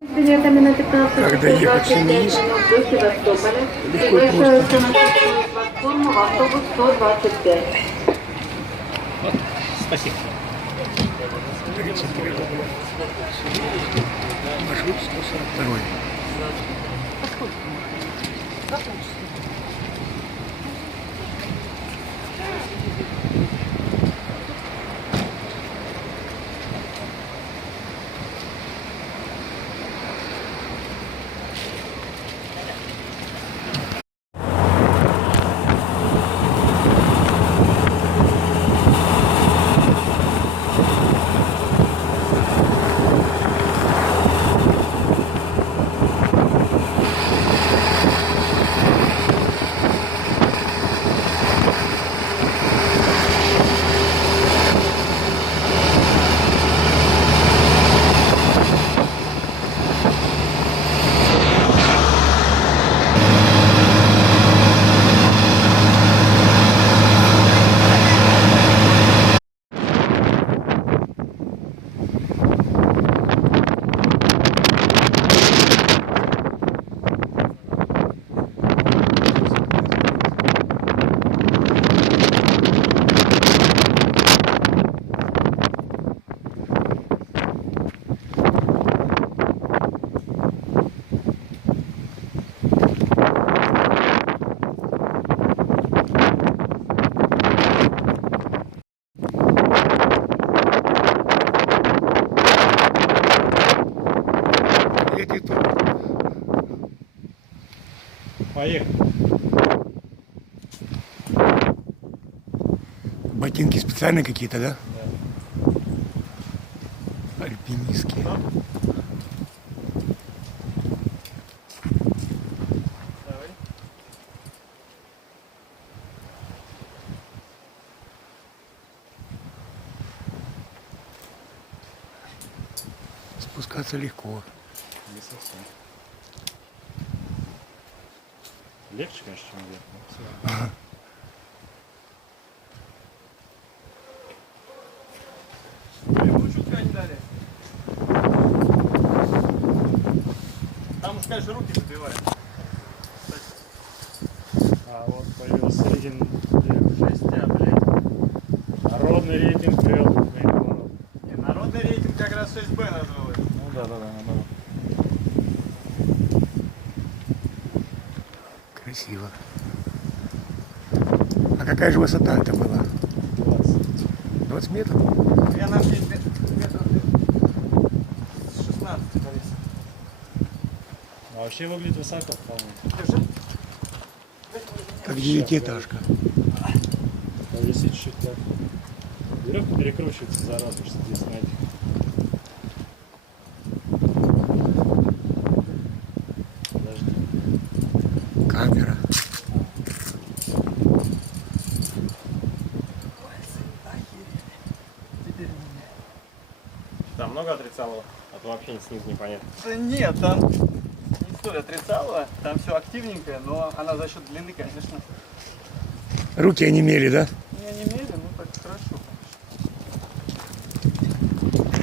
Билетами на 15 Когда ехать в Семеис, до Севастополя. легко и просто. На платформу в автобус 125. Спасибо. 33 рубля. Маршрут 142. Едет тут. Поехали. Ботинки специальные какие-то, да? Да. Альпинистские. Давай. Спускаться легко. Не совсем. Легче, конечно, чем вверх. но всё равно. Ага. Там, скажешь, руки забивают. А вот появился рейтинг. Жестя, блядь. Народный рейтинг ввел. Не, народный рейтинг как раз 6Б назвал. Ну да. Красиво. А какая же высота-то была? 20. 20 метров? Я на 10 метров 16 повесил. А вообще выглядит высоко, по-моему. Держи. Как девятиэтажка. Повесить чуть так. Веревка перекручивается зараза, что здесь на этих. Подожди. Камера. Там много отрицалого? А то вообще снизу непонятно. Да нет, там не столь отрицало, там все активненькое, но она за счет длины, конечно. Руки онемели, да? Не мере, ну так хорошо.